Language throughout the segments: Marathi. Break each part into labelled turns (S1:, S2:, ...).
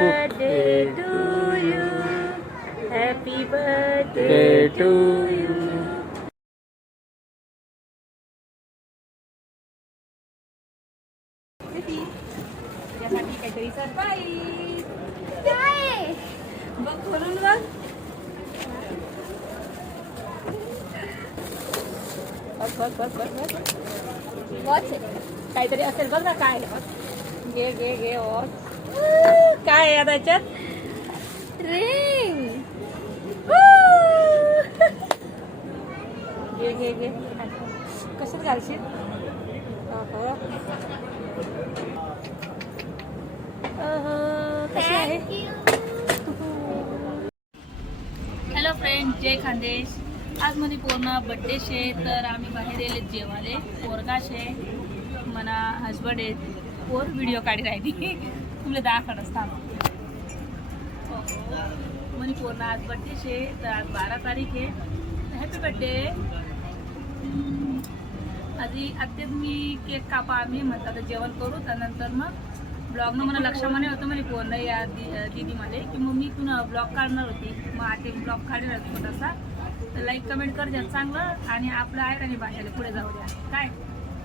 S1: birthday to you. Happy birthday
S2: Day
S1: to you. त्यासाठी काहीतरी सरप्राईज बघ खोलून बघ बघ बघ बघ बघ बघ वॉच काहीतरी असेल बघ ना काय घे घे घे वॉच काय आहे त्याच्यात रिंग घे घे घे कशात घालशील? अहो. अहो, कशी आहे? हॅलो फ्रेंड जय खानदेश. आज मध्ये पूर्ण बड्डे शे तर आम्ही बाहेर येले जेवाले. पोरगा शे मना हजबंड आहेत. पोर व्हिडिओ काढी राहिली. तुला दाखवत असता म्हणे पूर्ण आज बड्डे शे तर आज बारा तारीख आहे. हॅपी बड्डे आधी आत्ते मी केक कापा आम्ही म्हणतात आता जेवण करू त्यानंतर मग ब्लॉगनं मला लक्षामध्ये होतं म्हणे पूर्ण या दीदीमध्ये दिदी मध्ये की मग मी पुन्हा ब्लॉग काढणार होती. मग आते ब्लॉग काढणार छोटासा. तर लाईक कमेंट कर द्या चांगलं आणि आपलं आहे आणि भाषेला पुढे जाऊ द्या. काय?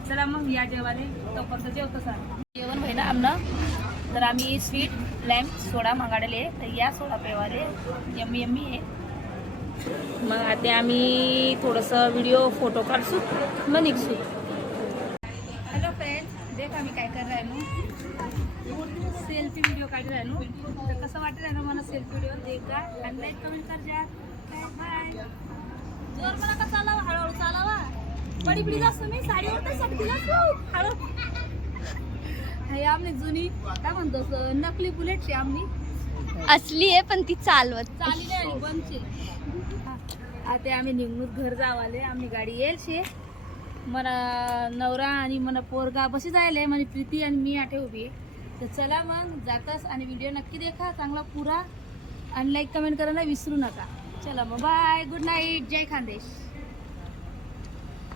S1: चला मग या जेवाले तोपर्यंत जेवतो सर. जेवण होईना आमनं. तर आम्ही स्वीट लॅम्प सोडा मागाडले तर या सोडा पेवाले. यम्मी यम्मी आहे. मग आता आम्ही थोडंसं व्हिडिओ फोटो काढसू मग निघसू. हॅलो फ्रेंड्स देख आम्ही काय कर राहिलो. सेल्फी व्हिडिओ काढ राहिलो. तर कसं वाटत राहिलं मला सेल्फी व्हिडिओ दे का आणि लाईक कमेंट कर द्या बाय जोर मला का चालावा हळूहळू चालावा. बडी बडी जास्त मी साडीवर तर सकतीला हळू. हे आमने जुनी काय म्हणतो असं, नकली बुलेटची आमनी.
S3: असली आहे पण ती चालवत
S1: चाली नाही आली बंदची आता आम्ही निघून घर जावाले आम्ही गाडी येईल शे मला नवरा आणि मला पोरगा बशी जायले. म्हणजे प्रीती आणि मी आठे उभी आहे. तर चला मग जातास आणि व्हिडिओ नक्की देखा. चांगला पुरा. आणि लाईक कमेंट करायला विसरू नका. चला मग बाय गुड नाईट जय खानदेश.